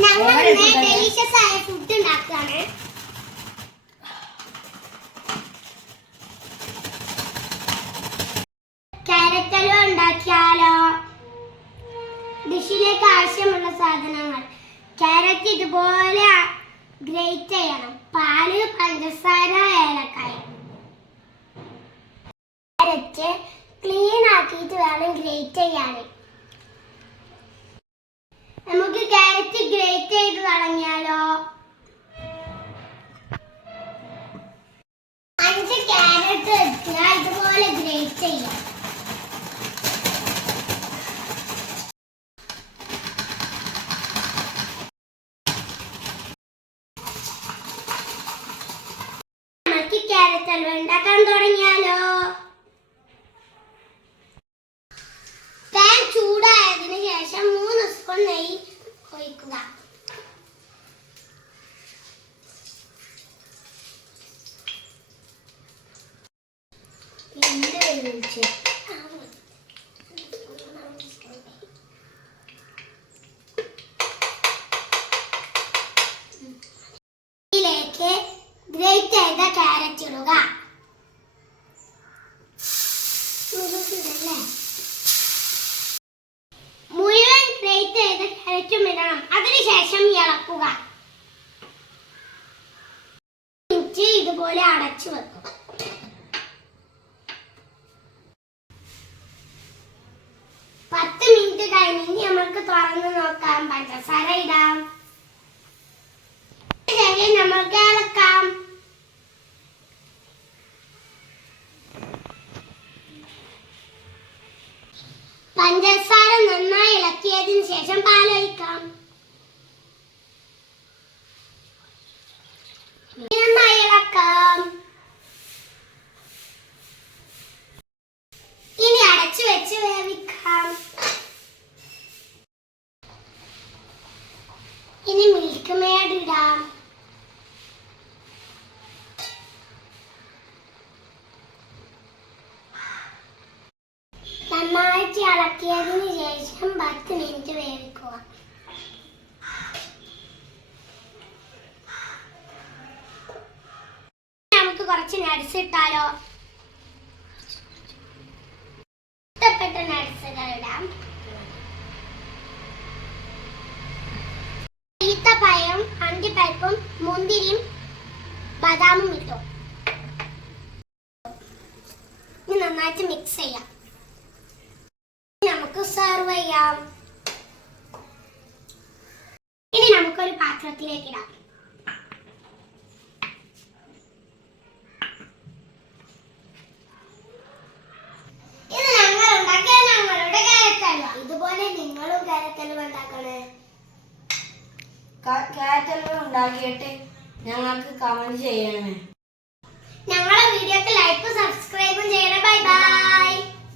ഞങ്ങൾ ഡെലിഷ്യസ് ആയ ഫുഡ് ഉണ്ടാക്കുകയാണ്. ക്യാരറ്റ് ഹൽവ ഉണ്ടാക്കിയാലോ? ഡിഷിലേക്ക് ആവശ്യമുള്ള സാധനങ്ങൾ: ക്യാരറ്റ് ഇതുപോലെ ഗ്രേറ്റ് ചെയ്യണം. പാല്, പഞ്ചസാര, ഏലക്കായ. ക്യാരറ്റ് ക്ലീൻ ആക്കിയിട്ട് വേണം ഗ്രേറ്റ് ചെയ്യാൻ. നമുക്ക് ക്യാരറ്റ് ഗ്രേറ്റ് ചെയ്ത് തുടങ്ങിയാലോ? 5 ക്യാരറ്റ് എടുക്കുക, ഇതുപോലെ ഗ്രേറ്റ് ചെയ്യാം. നമുക്ക് ക്യാരറ്റ് ഹൽവ ഉണ്ടാക്കാൻ തുടങ്ങിയാലോ? പാൻ ചൂടായതിനു ശേഷം 3 സ്പൂൺ നെയ്യ് ഒഴിക്കുക. ഇതിലേക്ക് ഗ്രേറ്റ് ചെയ്ത ക്യാരറ്റ് ഇടുക. മുഴുവൻ ഗ്രേറ്റ് ചെയ്ത ക്യാരറ്റും ഇടണം. അതിനുശേഷം ഇളക്കുക. ഇതുപോലെ അടച്ചു വെക്കും. പത്ത് മിനിറ്റ് കഴിഞ്ഞ് നമുക്ക് തുറന്ന് നോക്കാം. പഞ്ചസാര ഇടാം. നമുക്ക് ഇളക്കാം. പഞ്ചസാര നന്നായി ഇളക്കിയതിനു ശേഷം പാലൊഴിക്കാം. നന്നായി ഇളക്കാം. ഇനി അടച്ചു വെച്ച് വേവിക്കാം. ഇനി മിൽക്ക് മേഡ് ഇടാം. നന്നായിട്ട് ഇളക്കിയതിനു ശേഷം 10 മിനിറ്റ് വേവിക്കുക. നമുക്ക് കുറച്ച് നട്ട്സ് ഇട്ടാലോ? ഇഷ്ടപ്പെട്ട നട്ട്സുകൾ ഇടാം. ഈത്തപ്പഴം, അണ്ടിപ്പരിപ്പും മുന്തിരിയും ബദാമും ഇട്ടു. ഇനി നന്നായിട്ട് മിക്സ് ചെയ്യാം. നമുക്ക് സെർവ് ചെയ്യാം. ഇനി നമുക്കൊരു പാത്രത്തിലേക്ക് ഇടാം. ഇത് ഞങ്ങൾ ഉണ്ടാക്കിയ ഞങ്ങളുടെ ക്യാരറ്റ് ഹൽവ. ഇതുപോലെ നിങ്ങളും ക്യാരറ്റ് ഹൽവ ഉണ്ടാക്കണേ. ക്യാരറ്റ് ഹൽവ ഉണ്ടാക്കിയിട്ട് ഞങ്ങൾക്ക് കമന്റ് ചെയ്യണേ. ഞങ്ങളുടെ വീഡിയോക്ക് ലൈക്കും സബ്സ്ക്രൈബും ചെയ്യണേ. Bye bye.